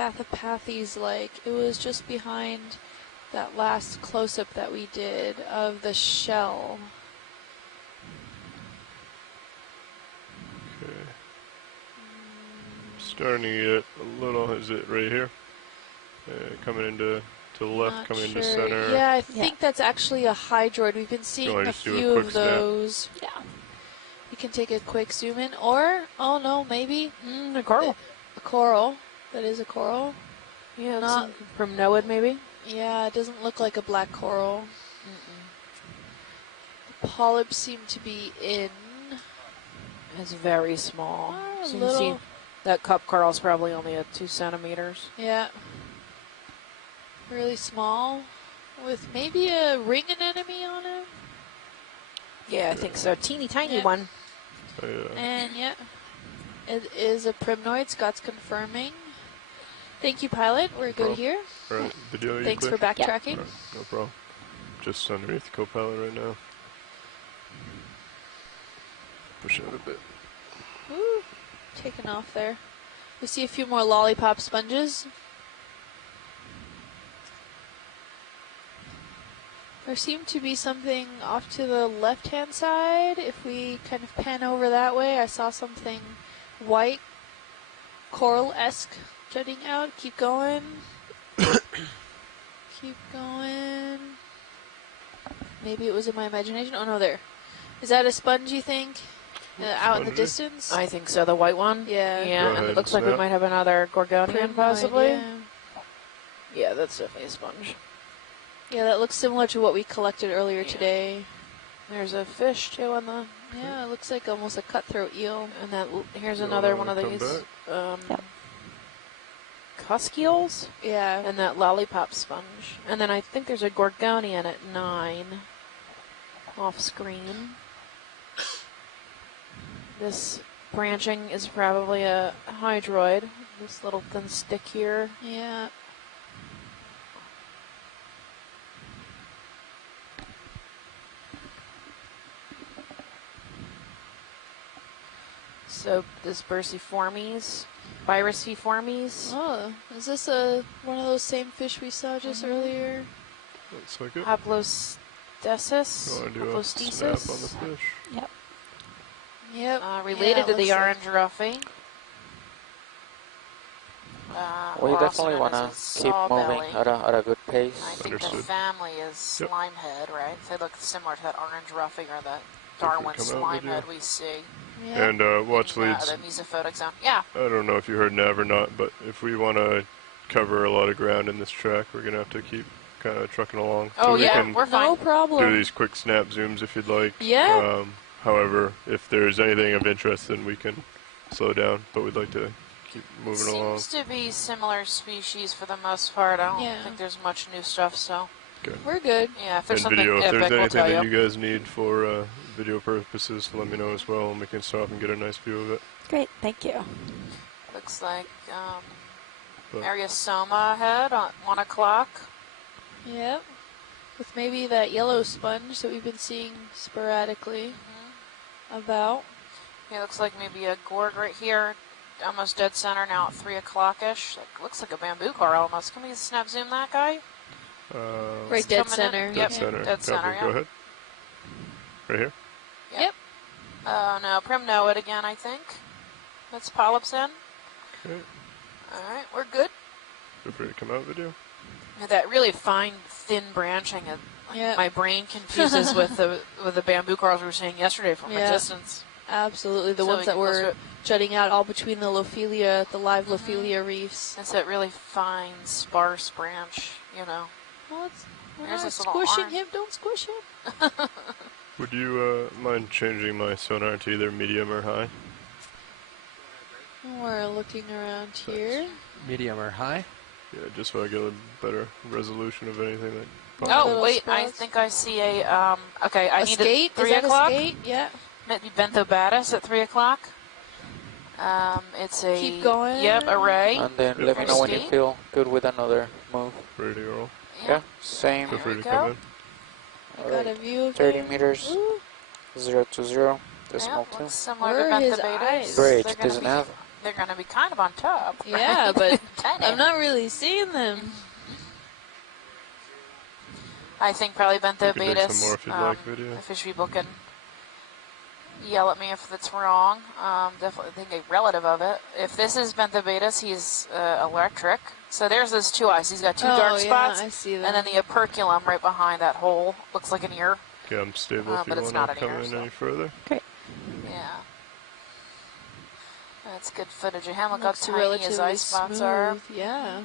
Bathypathes like. It was just behind that last close-up that we did of the shell. Okay. Starting to get a little, is it right here? Coming into to the left, Not coming sure. into center. Yeah, I think that's actually a hydroid. We've been seeing a few of those. Yeah. You can take a quick zoom in, or, oh no, maybe. A coral. A coral. That is a coral. Yeah, Not from NOAD maybe? Yeah, it doesn't look like a black coral. The polyps seem to be in. It's very small. A So you little. can see that cup coral's probably only at 2 centimeters. Yeah. Really small, with maybe a ring anemone on it. Yeah, I think so. Teeny tiny Yeah. one. Oh, yeah. And yeah, it is a primnoid. Scott's confirming. Thank you, pilot. We're good here. All right, video, you Thanks clear? for backtracking. All right, no problem. Just underneath co-pilot right now. Push out a bit. Woo, taking off there. We see a few more lollipop sponges. There seemed to be something off to the left-hand side. If we kind of pan over that way, I saw something white, coral-esque jutting out. Keep going. Keep going. Maybe it was in my imagination. Oh, no, there. Is that a sponge, you think? Out in the distance? I think so. The white one? Yeah. Yeah, and it looks like we might have another Gorgonian, possibly. Yeah. Yeah, that's definitely a sponge. Yeah, that looks similar to what we collected earlier today. There's a fish, too, on the... Yeah, it looks like almost a cutthroat eel. And that here's another one of these cuscules. Yeah. And that lollipop sponge. And then I think there's a Gorgonian at 9 off screen. This branching is probably a hydroid. This little thin stick here. Yeah. So this Bursiformes, Virusformes. Oh, is this one of those same fish we saw just earlier? Looks like it. Haplostesis. You want to do a snap on the fish? Yep. Yep. Related to the orange ruffy. We definitely want to keep moving at a good pace. I think the family is slimehead, right? They look similar to that orange ruffy or that Darwin slimehead we see. Yeah. And watch leads. The mesophotic zone. Yeah. I don't know if you heard Nav or not, but if we want to cover a lot of ground in this track, we're going to have to keep kind of trucking along. Oh, so yeah, we're fine. No problem. Do these quick snap zooms if you'd like. Yeah. However, if there's anything of interest, then we can slow down, but we'd like to keep moving along. Seems to be similar species for the most part. I don't think there's much new stuff, so. Okay. We're good. Yeah, if there's and something video, if epic, there's we'll anything tell that you guys need for video purposes, let me know as well, and we can stop and get a nice view of it. Great, thank you. Looks like area Soma ahead at 1 o'clock. Yep. With maybe that yellow sponge that we've been seeing sporadically about. Yeah, looks like maybe a gorg right here, almost dead center now at 3 o'clock-ish. Looks like a bamboo coral almost. Can we snap zoom that guy? Right dead center. Dead center. Dead center, Go ahead. Right here? Yep. No, primnoid again, I think. That's polyps in. Okay. All right, we're good. Feel free to come out, video. Yeah, that really fine, thin branching, my brain confuses with the bamboo corals we were seeing yesterday from a distance. Absolutely, the ones that were jutting out all between the Lophelia, the live Lophelia reefs. It's that really fine, sparse branch, you know. Well, we're There's not this little squishing arm. him. Don't squish him. Would you mind changing my sonar to either medium or high? We're looking around here. Medium or high? Yeah, just so I get a better resolution of anything that pops Oh, up. wait, I think I see a, okay, I need skate? it 3 Is that o'clock. a skate? Yeah. Maybe Benthobatus at 3 o'clock. It's a... Keep going. Yep, array. And then let me know when you feel good with another move. Ready to roll? Yeah, same. Feel free to come in. I got a view of 30 him. meters. Ooh. 0 to 0. Decimal 2. Similar Where to are his Benthobatus. eyes? Great, They're gonna doesn't be have they're going to be kind of on top. Yeah, right? but Tiny. I'm not really seeing them. I think probably Bentho You can take some Betas. more if you'd like, video. The fish people can yell at me if that's wrong. Definitely think a relative of it. If this is Bentho Betas, he's electric. So there's those two eyes. He's got two dark spots. I see that. And then the operculum right behind that hole looks like an ear. Okay, I'm stable if you but it's want not to an come ear, in so. any further. Yeah. That's good footage of him. Look how Looks tiny his relatively eye spots are. smooth. Yeah.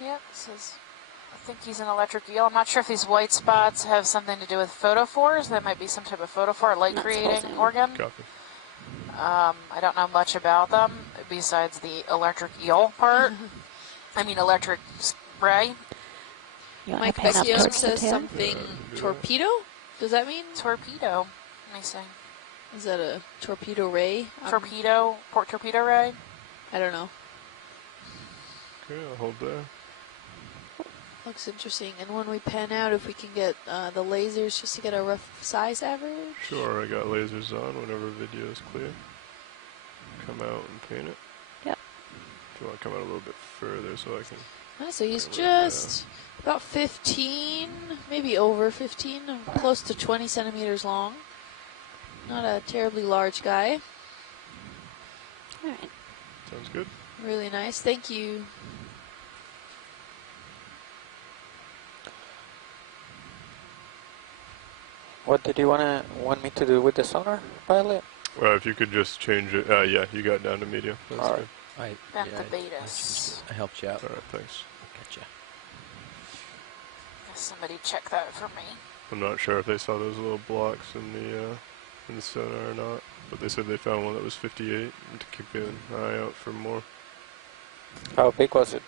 Yep, this is, I think he's an electric eel. I'm not sure if these white spots have something to do with photophores. That might be some type of photophore, light-creating organ. Copy. I don't know much about them besides the electric eel part. I mean, electric ray. Mike Vecchio says something torpedo? Does that mean? Torpedo. Let me see. Is that a torpedo ray? Torpedo, port torpedo ray. I don't know. Okay, I'll hold there. Looks interesting. And when we pan out, if we can get the lasers just to get a rough size average. Sure, I got lasers on whenever video is clear. Come out and paint it. Yep. If you want to come out a little bit further so I can... Ah, so he's just about 15, maybe over 15, close to 20 centimeters long. Not a terribly large guy. All right. Sounds good. Really nice. Thank you. What did you want me to do with the sonar pilot? Well, if you could just change it. Yeah, you got down to medium. That's All right. good. Bentho Betas. I helped you out. All right, thanks. Gotcha. Somebody check that for me. I'm not sure if they saw those little blocks in the sonar or not, but they said they found one that was 58 and to keep an eye out for more. How big was it?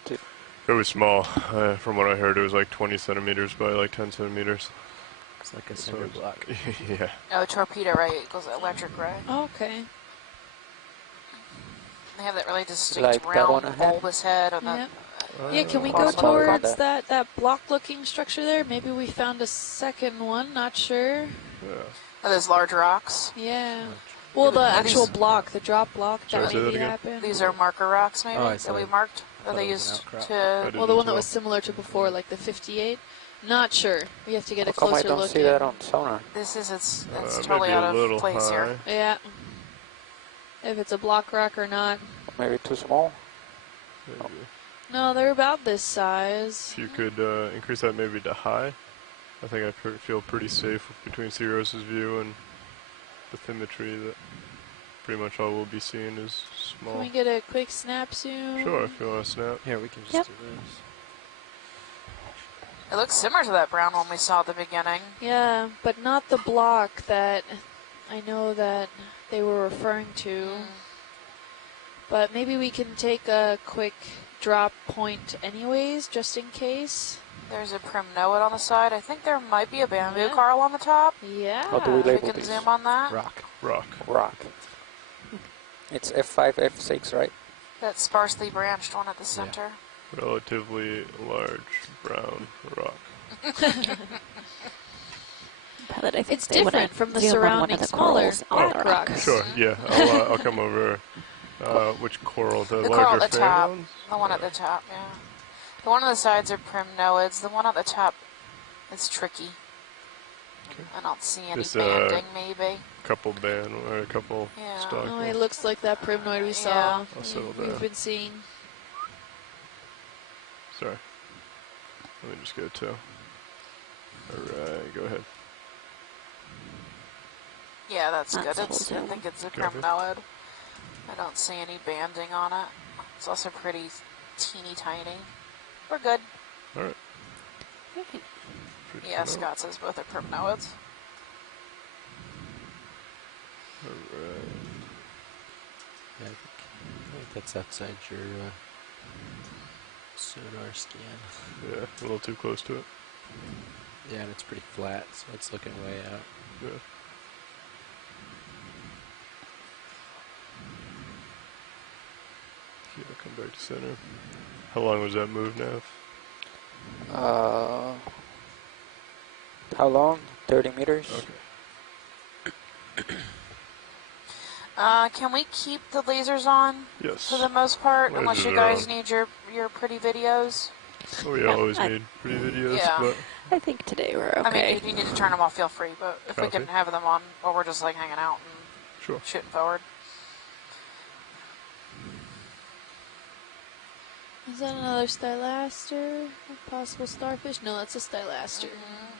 It was small. From what I heard, it was like 20 centimeters by like 10 centimeters. It's like a cinder block. Yeah. Oh, torpedo ray equals electric ray. Okay. They have that really distinct Like that one round ahead? bulbous head on Yep. the. Yeah, can we Awesome. go towards that block-looking structure there? Maybe we found a second one. Not sure. Yeah. Oh, those large rocks. Yeah. Well, the Are actual these- block, the drop block, Sorry, that say that maybe again? happened. These are marker rocks, maybe Oh, I that see. we marked. Or Thought they it was an used outcrop. I to. did Well, the as one that well. was similar to before, like the 58. Not sure. We have to get How a come I closer don't look. see that on sonar? This is it's Might totally be out a of little place high. here. Yeah. If it's a block rock or not. Maybe too small? Maybe. No, they're about this size. If you could increase that maybe to high, I think I feel pretty safe between Cirrus' view and bathymetry that pretty much all we'll be seeing is small. Can we get a quick snap soon? Sure, if you want to snap. Here, we can just Yep. do this. It looks similar to that brown one we saw at the beginning. Yeah, but not the block that I know that they were referring to. But maybe we can take a quick drop point anyways, just in case. There's a primnoid on the side. I think there might be a bamboo Yeah. coral on the top. Yeah. How do we We label can these? zoom on that. Rock. Rock. Rock. It's F5, F6, right? That sparsely branched one at the center. Relatively large brown rock. Pilot, I think It's they wanna different from the zoom on one surrounding of the smaller corals on rock the rocks. Sure, yeah. I'll come over. Which coral? The The larger coral at the fan top. ones? The one at the top, yeah. The one on the sides are primnoids. The one at the top is tricky. Okay. I don't see any Just, banding, maybe. Couple band or a couple Yeah. stock. Oh, it looks like that primnoid we saw. Yeah. I'll settle We've down. been seeing. Sorry. Let me just get a toe. Alright, go ahead. Yeah, that's That's good. It's, I holding. think it's a Copy. primnoid. I don't see any banding on it. It's also pretty teeny tiny. We're good. Alright. Okay. Yeah, Scott says both are primnoids. Alright. Yeah, I think that's outside your sonar scan. Yeah, a little too close to it. Yeah, and it's pretty flat, so it's looking way out. Yeah. Okay, I'll come back to center. How long was that move now? How long? 30 meters? Okay. Can we keep the lasers on? Yes. For the most part, unless you Lasers are guys on. need your pretty videos. Oh, we always need pretty videos, Yeah. but I think today we're okay. I mean, if you need to turn them off, feel free. But if we Copy. can have them on while we're just like hanging out and sure. shooting forward. Is that another stylaster? A possible starfish? No, that's a stylaster.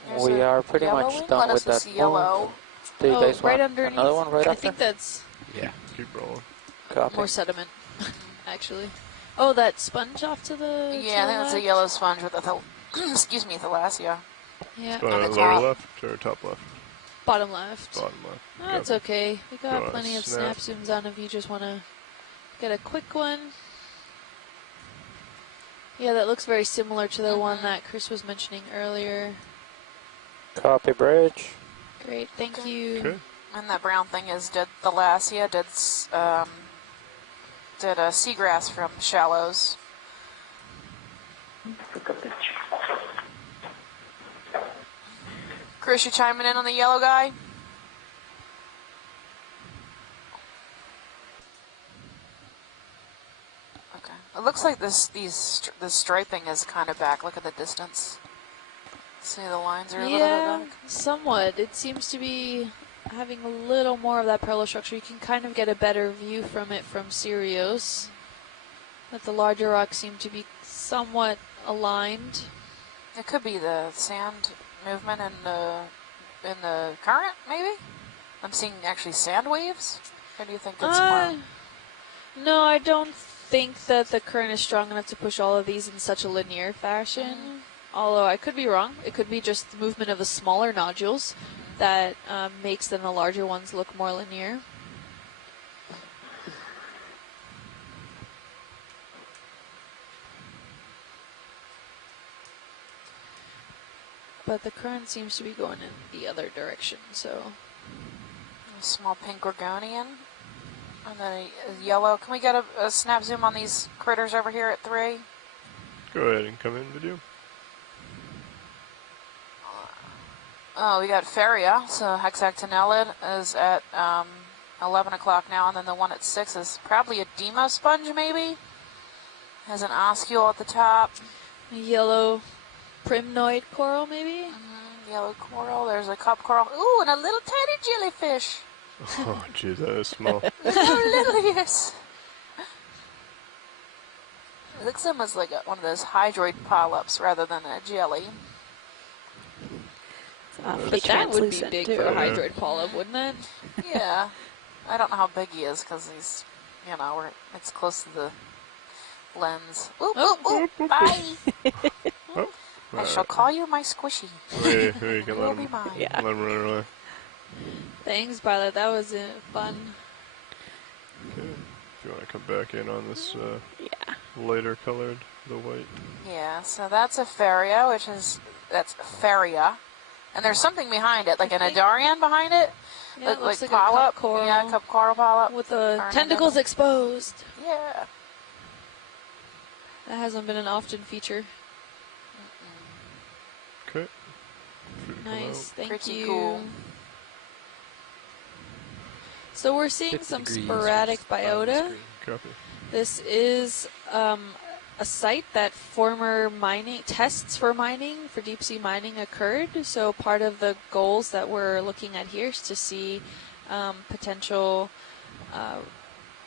There's We a are pretty yellow much wing. done Let with us that see yellow. move. Do you guys right want underneath. another one right I after? think that's Yeah. Keep rolling. Copy. more sediment, actually. Oh, that sponge off to the Yeah, I think that's a left? yellow sponge with a excuse me, thalassia. Yeah, On the Lower top. left or top left? bottom left. Bottom left. That's okay. We got Go plenty of snap. snap zooms on if you just want to get a quick one. Yeah, that looks very similar to the one that Chris was mentioning earlier. Copy bridge. Great, thank you. Okay. And that brown thing is dead thalassia, did a seagrass from shallows. Chris, you chiming in on the yellow guy? Okay. It looks like this striping is kind of back. Look at the distance. See, the lines are a little bit back. Somewhat. It seems to be having a little more of that parallel structure. You can kind of get a better view from it from Sirius. But the larger rocks seem to be somewhat aligned. It could be the sand movement in the current, maybe? I'm seeing actually sand waves? Or do you think it's more... No, I don't think that the current is strong enough to push all of these in such a linear fashion. Although I could be wrong. It could be just the movement of the smaller nodules that makes then the larger ones look more linear. But the current seems to be going in the other direction, so... A small pink gorgonian. And then a yellow. Can we get a snap zoom on these critters over here at 3? Go ahead and come in video. Oh, we got Feria. So Hexactinellid is at 11 o'clock now. And then the one at 6 is probably a Demo sponge, maybe? Has an oscule at the top. A yellow primnoid coral, maybe? Yellow coral. There's a cup coral. Ooh, and a little tiny jellyfish. Oh, jeez, that is small. Look how little he is. It looks almost like one of those hydroid polyps rather than a jelly. But that would be big for a hydroid polyp, wouldn't it? Yeah. I don't know how big he is because he's, it's close to the lens. Oop, oop, oop, bye. Oh, I shall call you my squishy. you can You will be mine. let him run away. Thanks, Violet. That was fun. Okay. If you want to come back in on this lighter colored, the white. Yeah, so that's a Feria, that's Feria. And there's something behind it, like an Adarian behind it. Yeah, it looks like polyp. a cup coral. Yeah, cup coral polyp. With the tentacles exposed. Yeah. That hasn't been an often feature. Okay. Nice, thank Pretty you. cool. So we're seeing 50 some degrees sporadic just by the biota. screen. Copy. This is a site that former tests for mining, for deep sea mining occurred. So part of the goals that we're looking at here is to see potential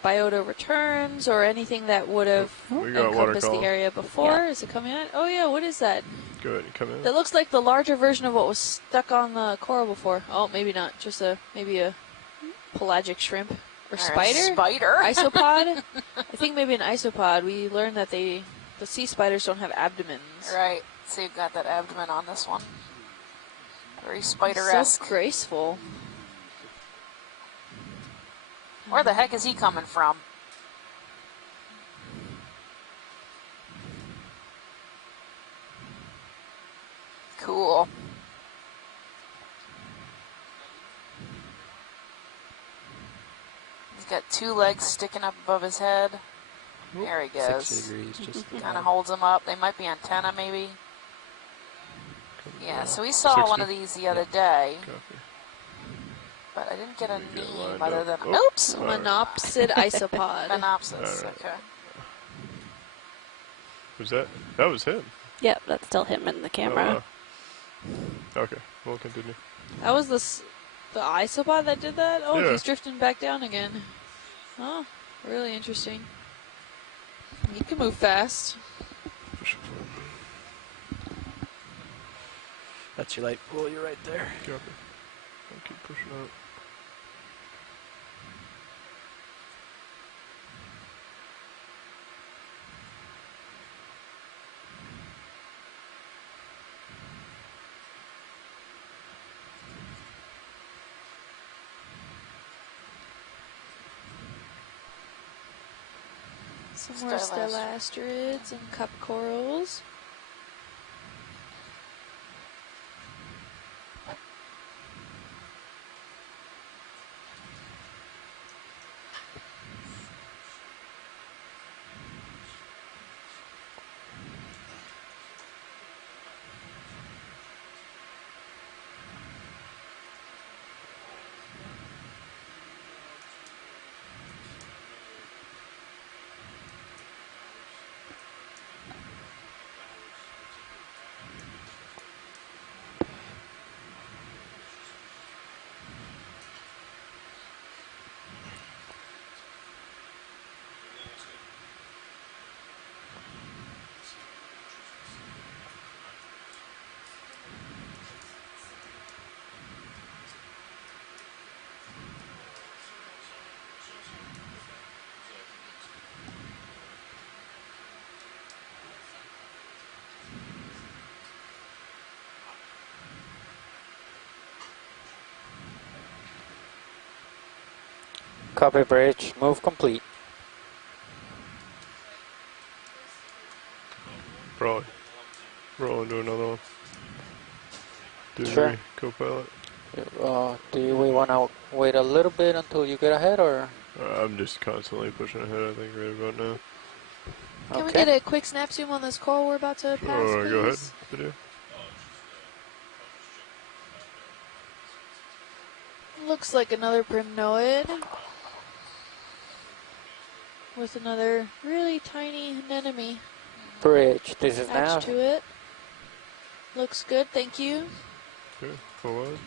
biota returns or anything that would have We got water encompassed the column. area before. Is it coming out? Oh yeah, what is that? Go ahead and come in. That looks like the larger version of what was stuck on the coral before. Oh, maybe not. Just maybe a pelagic shrimp or spider. Spider. Isopod. I think maybe an isopod. We learned that the sea spiders don't have abdomens. Right. So you've got that abdomen on this one. Very spider-esque. So graceful. Where the heck is he coming from? Cool. He's got 2 legs sticking up above his head. There he goes. 60 degrees, just Kind of holds him up. They might be antenna, maybe. Yeah, so we saw 60. one of these the other day. Copy. but I didn't get a Let me get name lined other up. than Oh, oops, all right. Monopsid isopod. Phenopsis. All right. Okay. Was that? That was him. Yep, that's still him in the camera. Okay, we'll continue. That was the isopod that did that? Oh, Yeah. he's drifting back down again. Oh, really interesting. He can move fast. Push it forward. That's your light pool. You're right there. Copy. I'll keep pushing out. Some more stellasterids and cup corals. Copy bridge, move complete. Probably. Roll into another one. Sure. Co-pilot. Do we want to wait a little bit until you get ahead, or? I'm just constantly pushing ahead, I think, right about now. Can we get a quick snap zoom on this coral we're about to pass, Sure, please? go ahead. Video. Looks like another primnoid with another really tiny anemone Bridge, this is now. attached to it. Looks good, thank you. Okay, forward.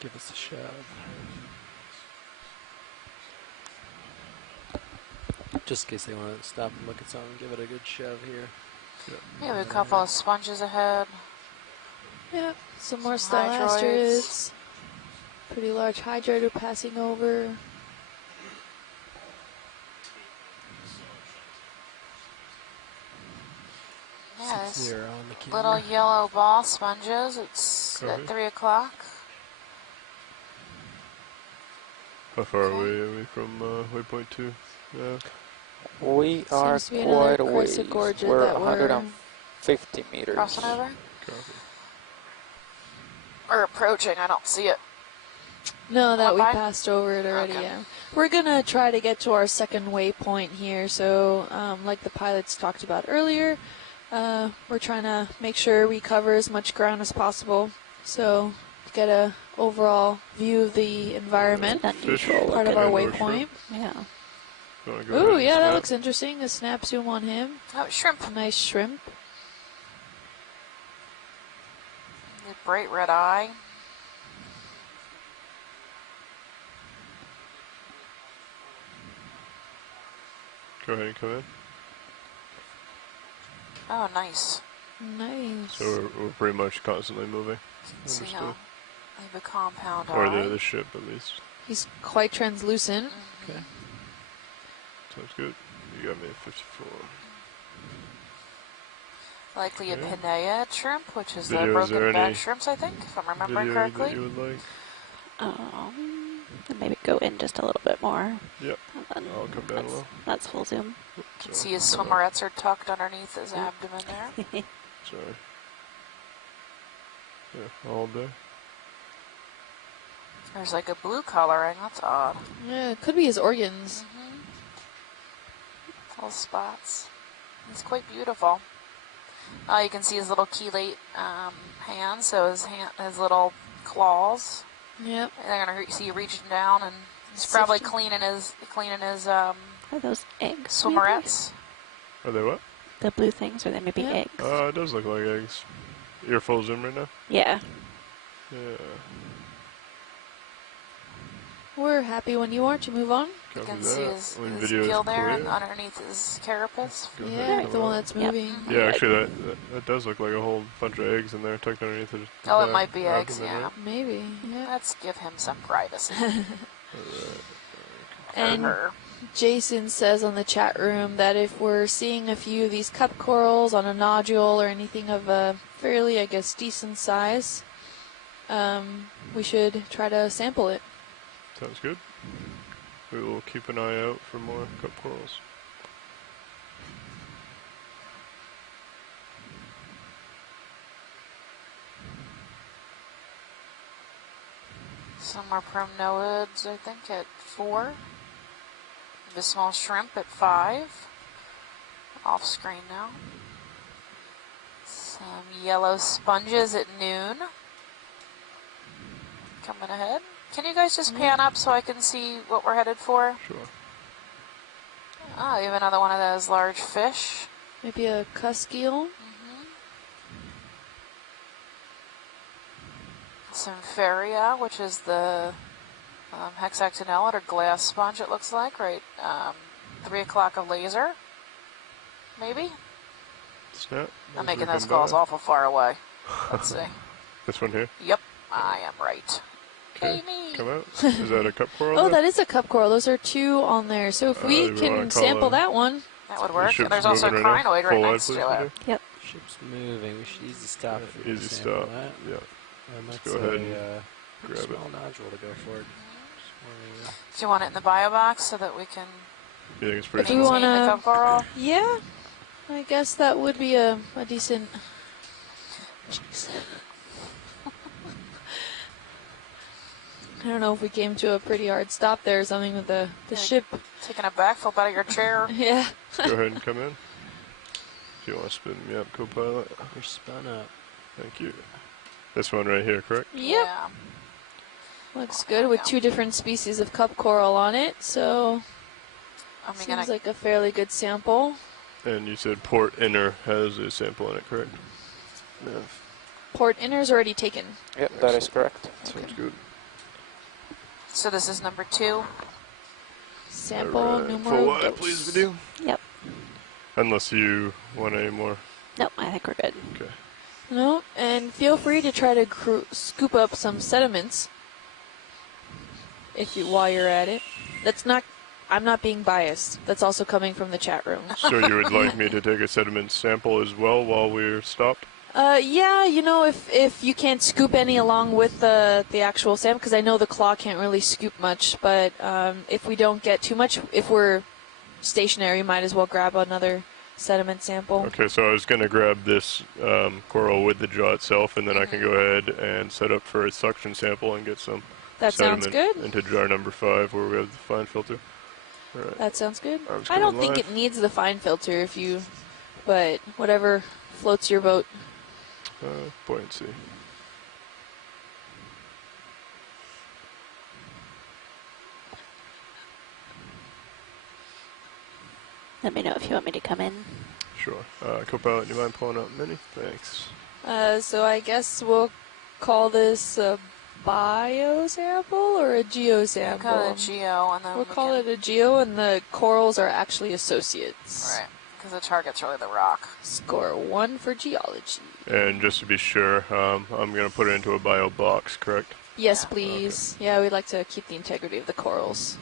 Give us a shove. Just in case they want to stop and look at something, give it a good shove here. We have a couple of sponges ahead. Yeah, some more Some hydroids. stellasterids. Pretty large hydroid passing over. Yes. Zero on the camera. Little yellow ball sponges. It's Copy. at 3 o'clock. How far away are we from waypoint 2? Yeah. We are Seems to be quite another a ways. chrysogorgia We're that we're 150 meters. Crossing over. Copy. Or approaching. I don't see it. No, that we By? passed over it already, Okay. yeah. We're going to try to get to our second waypoint here. So, like the pilots talked about earlier, we're trying to make sure we cover as much ground as possible. So, to get a overall view of the environment, Unusual part of our looking. waypoint. Yeah. Wanna go ahead Ooh, and yeah, that snap? looks interesting. A snap zoom on him. Oh, shrimp. A nice shrimp. The bright red eye. Go ahead and come in. Oh, nice. Nice. So we're pretty much constantly moving. See Understood. how I have a compound Or eye. the ship, at least. He's quite translucent. Okay. Sounds good. You got me at 54. Likely a Okay. Pinea shrimp, which is the Video, is there broken back any shrimps, I think, if I'm remembering Video that correctly. you would like? And maybe go in just a little bit more. Yep. And then I'll come down a little. that's full zoom. You can So, see his hold on. swimmerets are tucked underneath his abdomen there. Sorry. Yeah, all day. There's like a blue coloring. That's odd. Yeah, it could be his organs. Little spots. He's quite beautiful. You can see his little chelate hands, so his little claws. Yep. And they're gonna see you reaching down, and he's probably cleaning his Are those eggs? swimmerettes. Are they what? The blue things, or they maybe eggs? It does look like eggs. You're full zoom right now? Yeah. Yeah. We're happy when you are to move on. You Copy can that. see his When video is gill there and clear. underneath his carapace. Go Yeah, ahead, the come one out. that's moving. Yeah, actually, that does look like a whole bunch of eggs in there tucked underneath it. Oh, it might be eggs, yeah. Maybe. Yeah. Let's give him some privacy. And Her. Jason says on the chat room that if we're seeing a few of these cup corals on a nodule or anything of a fairly, I guess, decent size, we should try to sample it. Sounds good. We will keep an eye out for more cup corals. Some more primnoids, I think, at 4. The small shrimp at 5. Off screen now. Some yellow sponges at noon. Coming ahead. Can you guys just pan up so I can see what we're headed for? Sure. Oh, you have another one of those large fish. Maybe a cuskeel. Some Feria, which is the hexactinellid or glass sponge, it looks like, right? 3 o'clock of laser, maybe? Snap. I'm making those calls awful far away. Let's see. This one here? Yep, I am right. Okay. Amy. Come out. Is that a cup coral? Oh, there? that is a cup coral. Those are 2 on there. So if we you can wanna call sample them- that one. That would work. ship's There's also a moving right now. crinoid right Full wide, next please, to it. Yep. Ship's moving. We should easy stop. if we Easy sample stop. That. Yeah. And that's go ahead and a grab it. small nodule to go for it. Do you want it in the bio box so that we can You think it's pretty If we small? wanna- maintain the cup coral? Yeah, I guess that would be a decent. Jeez. I don't know if we came to a pretty hard stop there or something with the Yeah. ship. Taking a backflip out of your chair. Yeah. Go ahead and come in. If you want to spin me up, co-pilot. We're spun up. Thank you. This one right here, correct? Yep. Yeah. Looks good with 2 different species of cup coral on it, so I'm seems gonna like a fairly good sample. And you said port inner has a sample in it, correct? Yeah. Port inner's already taken. Yep, that is correct. Sounds good. So this is number 2. Sample Alright. numero Full wide, dos. please, video. Yep. Unless you want any more. No, I think we're good. Okay. No, and feel free to try to scoop up some sediments while you're at it. I'm not being biased. That's also coming from the chat room. So you would like me to take a sediment sample as well while we're stopped? Yeah, if you can't scoop any along with the actual sample, because I know the claw can't really scoop much, but if we don't get too much, if we're stationary, might as well grab another sediment sample. Okay, so I was going to grab this coral with the jaw itself, and then I can go ahead and set up for a suction sample and get some That sounds sediment good. into jar number 5 where we have the fine filter. All right. That sounds good. Arms I don't coming think live. it needs the fine filter but whatever floats your boat. Buoyancy. Let me know if you want me to come in. Sure. Co-pilot, do you mind pulling up Mini? Thanks. So I guess we'll call this a bio sample or a geo We'll sample. call it Geo, and then We'll we call can, it a geo, and the corals are actually associates. right, because the target's really the rock. Score 1 for geology. And just to be sure, I'm going to put it into a bio box, correct? Yes, please. Yeah, we'd like to keep the integrity of the corals.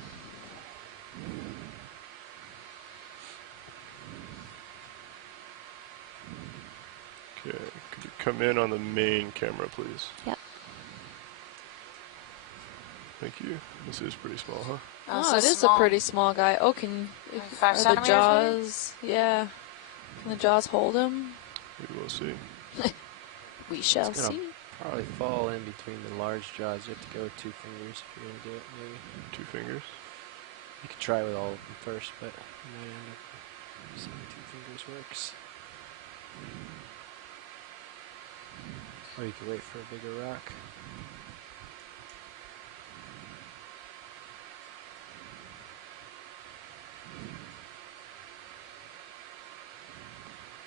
Okay. Could you come in on the main camera, please? Yep. Thank you. This is pretty small, huh? Oh, it is small. a pretty small guy. Oh, can Like 5 are the centimeters, jaws? Yeah. Can the jaws hold him? We will see. We shall It's gonna see. Probably fall in between the large jaws. You have to go with 2 fingers if you're going to do it, maybe. 2 fingers? You could try with all of them first, but you might end up saying 2 fingers works. Or you could wait for a bigger rock.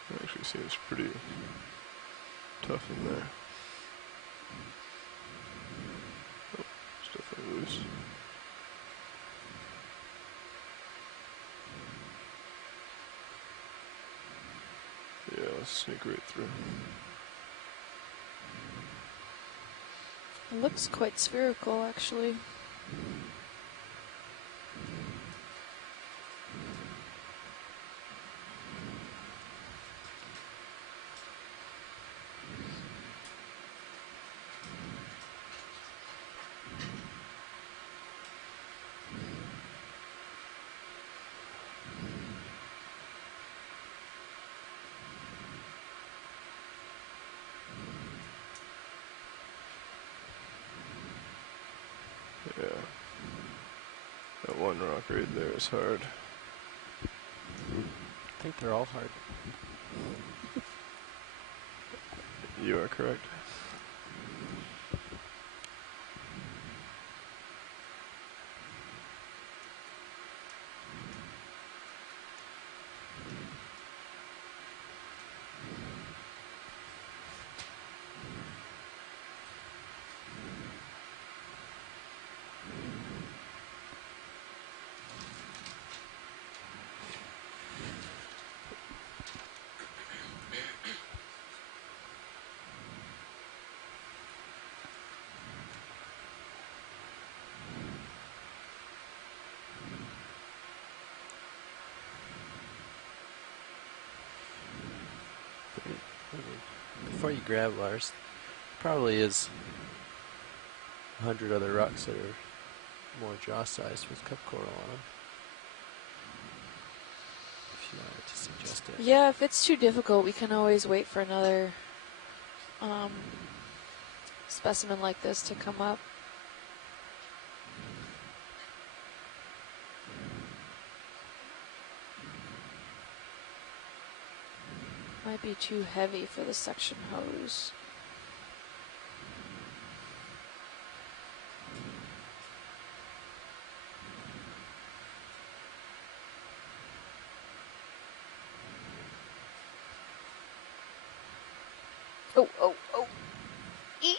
It actually seems pretty tough in there. Oh, it's definitely loose. Yeah, let's sneak right through. It looks quite spherical, actually. Yeah. That one rock right there is hard. I think they're all hard. You are correct. Before you grab Lars, probably is 100 other rocks that are more jaw-sized with cup coral on them. If you wanted to suggest it. Yeah, if it's too difficult, we can always wait for another specimen like this to come up. Might be too heavy for the suction hose. Oh, oh, oh. Eee.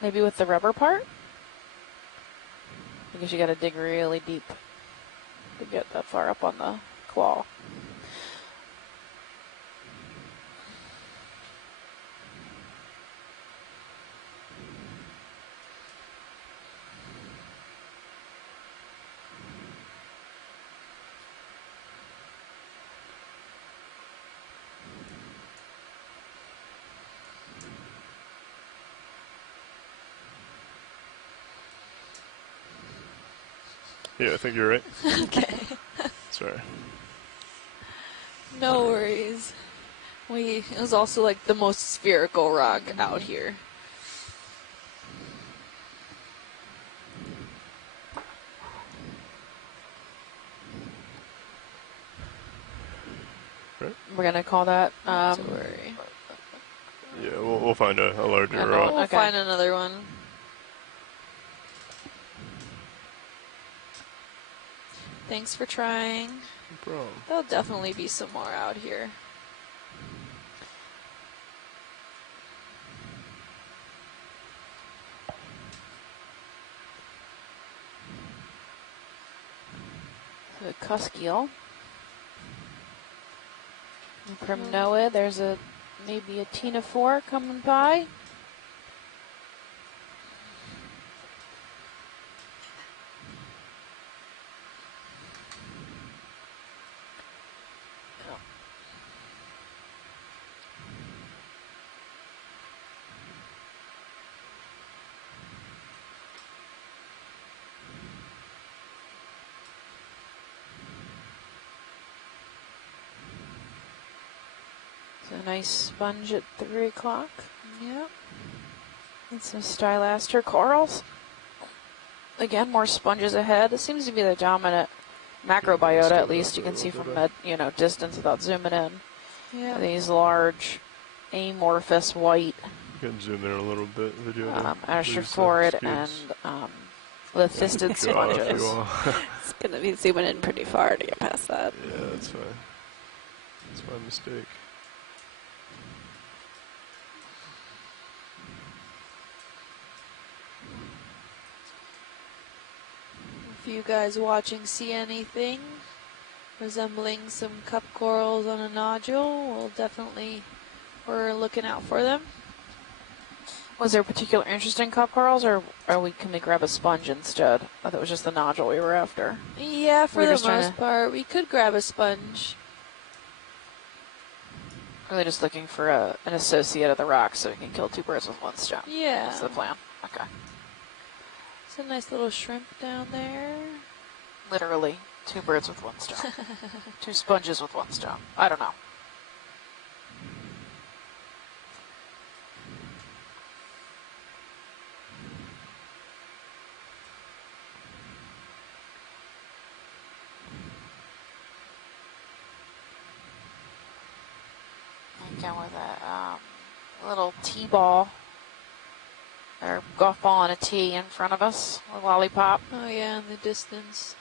Maybe with the rubber part? I guess you gotta dig really deep to get that far up on the claw. Yeah, I think you're right. Okay. Sorry. No worries. It was also like the most spherical rock out here. Right? We're gonna call that, Don't worry. Yeah, we'll find a larger Okay. rock. We'll find another one. Thanks for trying. No problem. There'll definitely be some more out here. the Cuskeel. From Noah, there's maybe a Tina 4 coming by. It's a nice sponge at 3 o'clock. Yep. And some stylaster corals. Again, more sponges ahead. It seems to be the dominant macrobiota, at least you can see from a distance without zooming in. Yeah. These large, amorphous white You can zoom in a little bit. Video. astrophorid and lithisted sponges. It's going to be zooming in pretty far to get past that. Yeah, that's fine. That's my mistake. If you guys watching see anything resembling some cup corals on a nodule, we're looking out for them. Was there a particular interest in cup corals, or can we grab a sponge instead? I thought it was just the nodule we were after. Yeah, for the most part, we could grab a sponge. Really just looking for an associate of the rock so we can kill 2 birds with 1 stone. Yeah. That's the plan. Okay. It's a nice little shrimp down there. Literally, 2 birds with 1 stone. 2 sponges with 1 stone. I don't know. Again with a little T-ball. Or golf ball and a tee in front of us, a lollipop. Oh yeah, in the distance.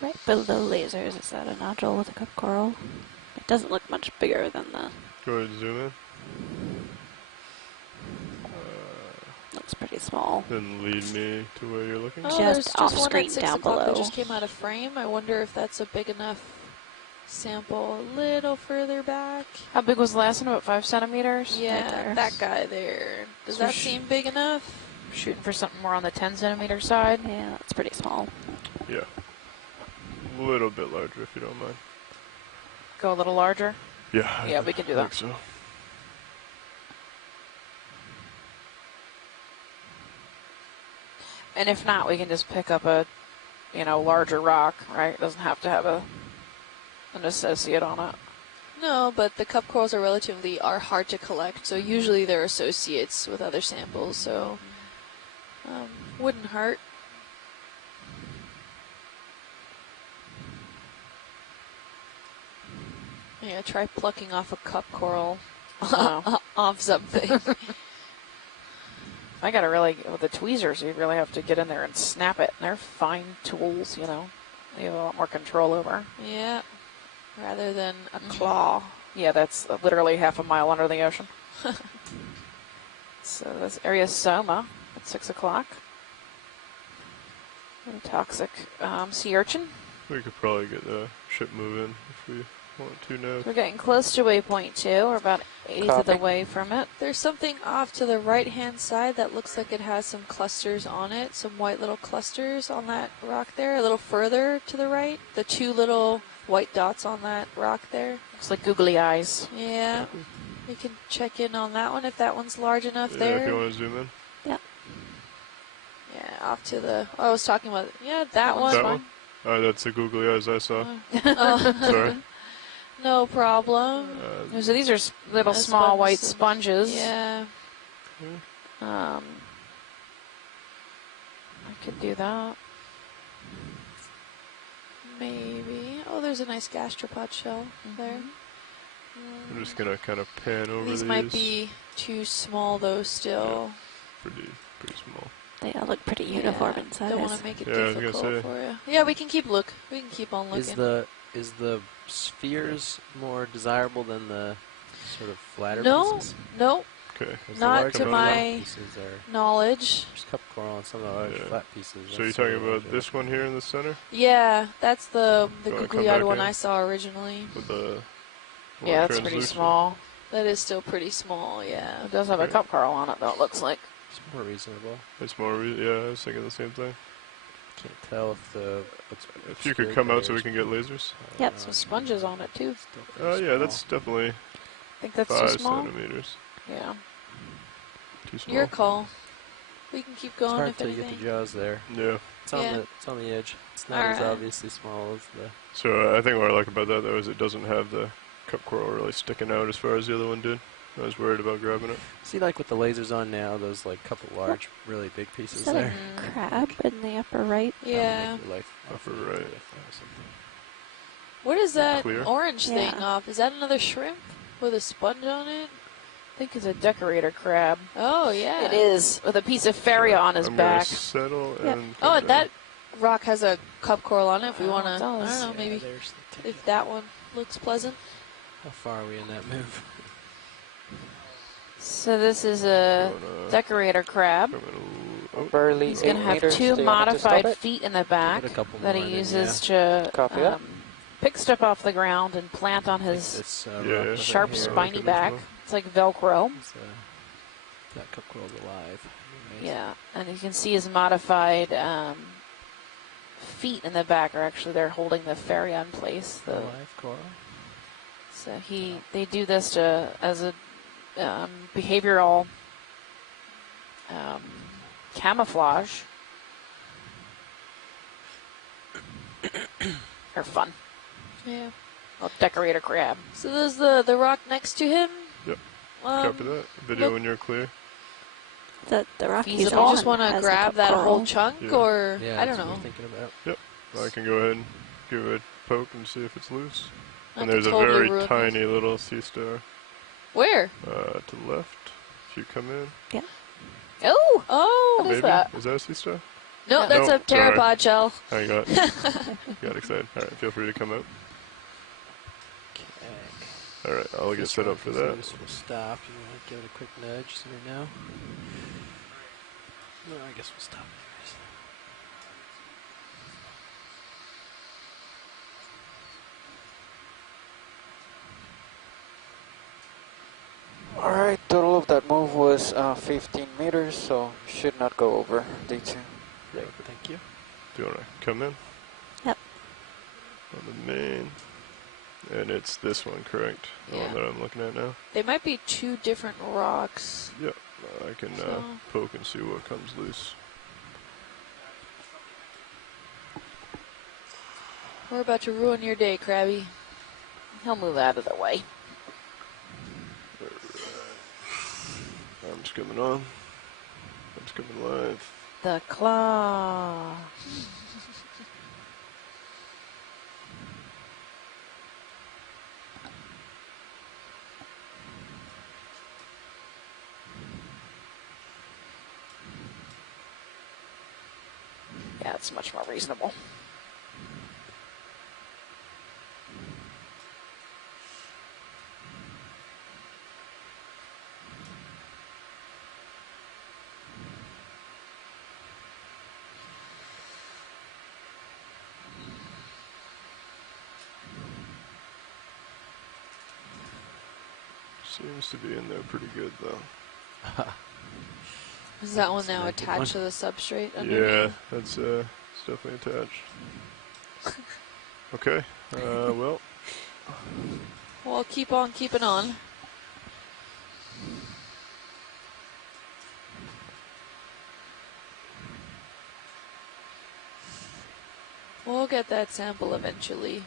Right below lasers, is that a nodule with a cup coral? It doesn't look much bigger than the... Go ahead and zoom in. Looks pretty small. Then lead me to where you're looking. Oh, Just there's off one screen at 6 down o'clock that below. just came out of frame. I wonder if that's a big enough sample a little further back. How big was the last one? About 5 centimeters? Yeah, there. that guy there. Does So that seem big enough? Shooting for something more on the 10 centimeter side. Yeah, that's pretty small. Yeah. A little bit larger if you don't mind. Go a little larger. Yeah. Yeah, we can do I that. think so. And if not, we can just pick up a, larger rock, right? It doesn't have to have an associate on it. No, but the cup corals are hard to collect, so usually they're associates with other samples, so wouldn't hurt. Yeah, try plucking off a cup coral off something. I gotta really, with the tweezers, you really have to get in there and snap it. They're fine tools, you have a lot more control over. Yeah, rather than a claw. Yeah, that's literally half a mile under the ocean. So this area is Soma at 6 o'clock. A toxic sea urchin. We could probably get the ship moving if we want to now. We're getting close to waypoint 2. We're about 1/8 of the Copy. way from it. There's something off to the right-hand side that looks like it has some clusters on it, some white little clusters on that rock there, a little further to the right. The 2 little white dots on that rock there. Looks like googly eyes. Yeah, we can check in on that one if that one's large enough Yeah, there. if you want to zoom in. Yeah, off to the, I was talking about, that one. That one? That's the googly eyes I saw. Oh. Sorry. No problem. So these are little small white sponges. Yeah. I could do that. Maybe. Oh, there's a nice gastropod shell there. I'm just going to kind of pan over these. These might be too small, though, still. Yeah, pretty small. They all look pretty uniform in size. Don't want to make it Yeah, I was gonna difficult say. for you. Yeah, we can keep on looking. Is the spheres more desirable than the sort of flatter No, pieces? no, Okay. not to Come my Pieces are knowledge. just cup coral and some of the large Yeah. flat pieces. So you're that's talking really about large. this one here in the center? Yeah, that's the wanna come googly-eyed back one in? I saw originally. With the Yeah, that's pretty translucent? small. That is still pretty small, yeah. It does have a Okay. cup coral on it, though, it looks like. It's more reasonable. It's more, yeah, I was thinking the same thing. Can't tell if the If you could come out so we can get lasers. Yep. Some sponges on it, too. Yeah, that's definitely I think that's 5 too small. centimeters. Yeah. Too small. Your call. We can keep It's going hard if till you get anything. the jaws there. Yeah. It's on Yeah. it's on the edge. It's not as Alright. obviously small as the. So I think what I like about that though is it doesn't have the cup coral really sticking out as far as the other one did. I was worried about grabbing it. See, like with the lasers on now, those like couple large, really big pieces Is that there. a crab in the upper right? That would Yeah. make your life Upper awfully right. easy if that was something. What is that Clear? orange thing Yeah. off? Is that another shrimp with a sponge on it? I think it's a decorator crab. Oh, yeah. It is, with a piece of faria on his I'm back. gonna settle Yep. and Oh, come and that down. rock has a cup coral on it if we Oh, want it to. I does. don't know, maybe there's the ticket. if that one looks pleasant. How far are we in that move? So this is a Gonna- decorator crab. I'm gonna- oh, Barely He's 8 going to have meters. two Do you want me to stop modified it? feet in the back Get a couple that more he in, uses to Copy that. pick stuff off the ground and plant on I think his this, Yeah, rock yeah. right sharp, here spiny this back. one. It's like Velcro. is, that cup coral's alive. Amazing. Yeah, and you can see his modified feet in the back are actually there holding the faria in place. The, Alive coral. so they do this to as a behavioral camouflage or fun. Yeah. Well, decorator crab. So there's the rock next to him. Yep. Um, Copy that. Video look- when you're clear. The rock Feasible. he's Do you on just want to has the grab cup that whole coral. chunk, Yeah. or Yeah, I don't that's what know. I'm thinking about. I can go ahead and give it a poke and see if it's loose. Not And to there's totally a very ruin tiny little sea star Where? to the left. If you come in, Oh, Oh, What is maybe that? is that a sea star? no, that's No, a pteropod shell. I got got excited. All right, feel free to come out. Okay. All right, I'll get set up for that. This will stop. You want to give it a quick nudge so we know? No, I guess we'll stop anyways. Alright, total of that move was 15 meters, so should not go over D2. Great, thank you. Do you want to come in? Yep. On the main. And it's this one, correct? The one Yeah. that I'm looking at now? They might be two different rocks. Yep. I can So- poke and see what comes loose. We're about to ruin your day, Krabby. he'll move out of the way. I'm just coming on. I'm just coming live. The claw. Yeah, it's much more reasonable. Seems to be in there pretty good though. Is that one That's a now good attached one. to the substrate? Yeah, underneath? that's it's definitely attached. Okay. Well, Well, keep on keeping on. We'll get that sample eventually.